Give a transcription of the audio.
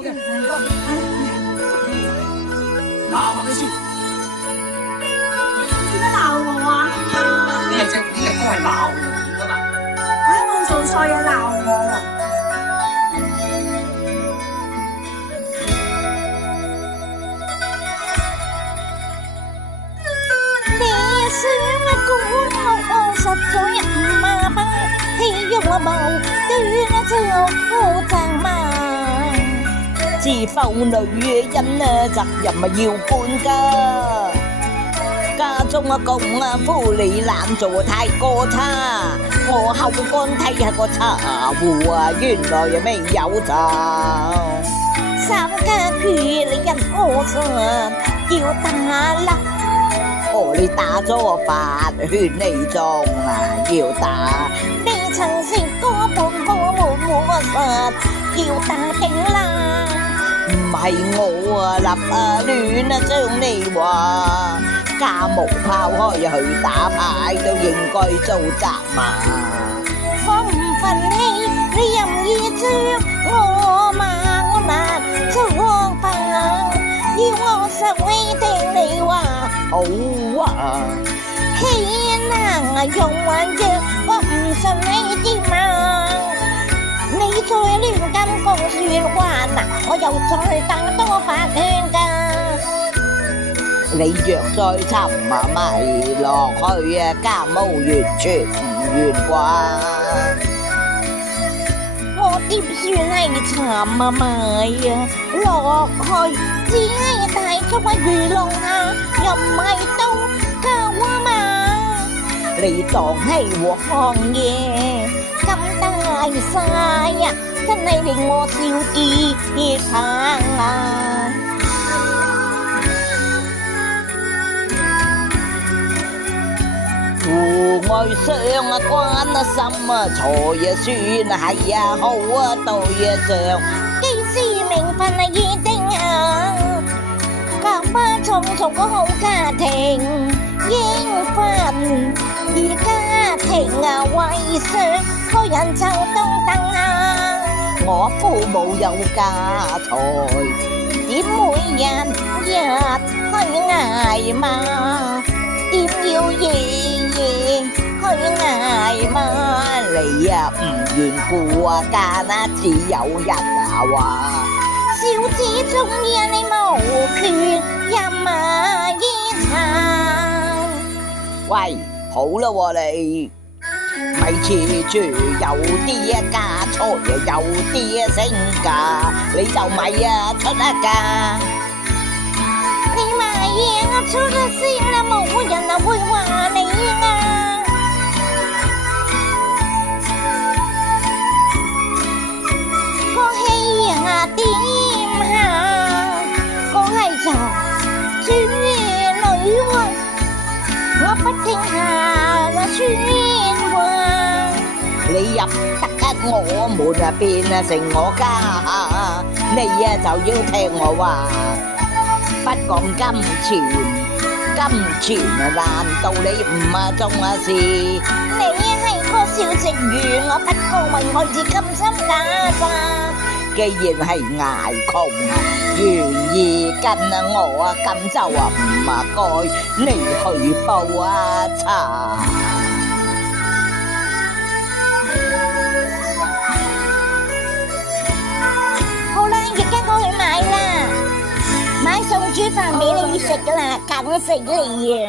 OK，鬧係咪先？點解鬧我啊？你係隻歌係鬧人㗎嘛？我做錯嘢鬧我啊！你想講我實在唔麻煩，氣肉無端就好賺嘛。知否女人啊，責任啊要管㗎。家中啊公啊夫你懶做太過差，我後幹睇下個茶壺啊，原來未有找。三家佢你人我實要打啦。哦，你打咗8圈你仲啊要打？你曾食過半個滿實要打頂啦。唔係我啊立亂啊將你話家務拋開去打牌都應該做責嘛。放唔忿氣你任意將我罵我難做飯，要我實會定你話好啊。氣能啊用還着我唔信你啲嘛。你再亂咁講説話嗱，我又再打多8圈㗎。你若再沉迷落去啊，家務完全唔完啩。我點算係沉迷啊落去，只係大足啊魚龍啊，又唔係都夠啊嘛。你當係我行嘢咁大晒啊，真係令我笑啲撐啊！父愛相啊關啊心啊，財啊算啊係啊好啊對啊上，幾時名分啊已定啊，咁啊重重個好家庭應分，而家庭啊為上個人就ต้อง等啊。我父母有家財，點會日去捱嘛？點要夜去捱嘛？你啊唔緣故啊間啊，只有人啊話小子中意你無權任啊依撐。喂，好啦喎你，咪恃住有啲家財有啲身價，你就咪出價。你買嘢出咗先啦，冇人啊會話你啊。個氣啊點下，個係就豬女喎，我不聽下我説話。你入得我門啊變啊成我家，你啊就要聽我話。不講金錢啊難道你唔重視？你係個小職員，我不過為我自甘心假咋。既然係捱窮願意跟我咁就唔該你去報茶。好啦，而家我去買啦。買餸煮飯俾你食㗎啦，梗食你啊！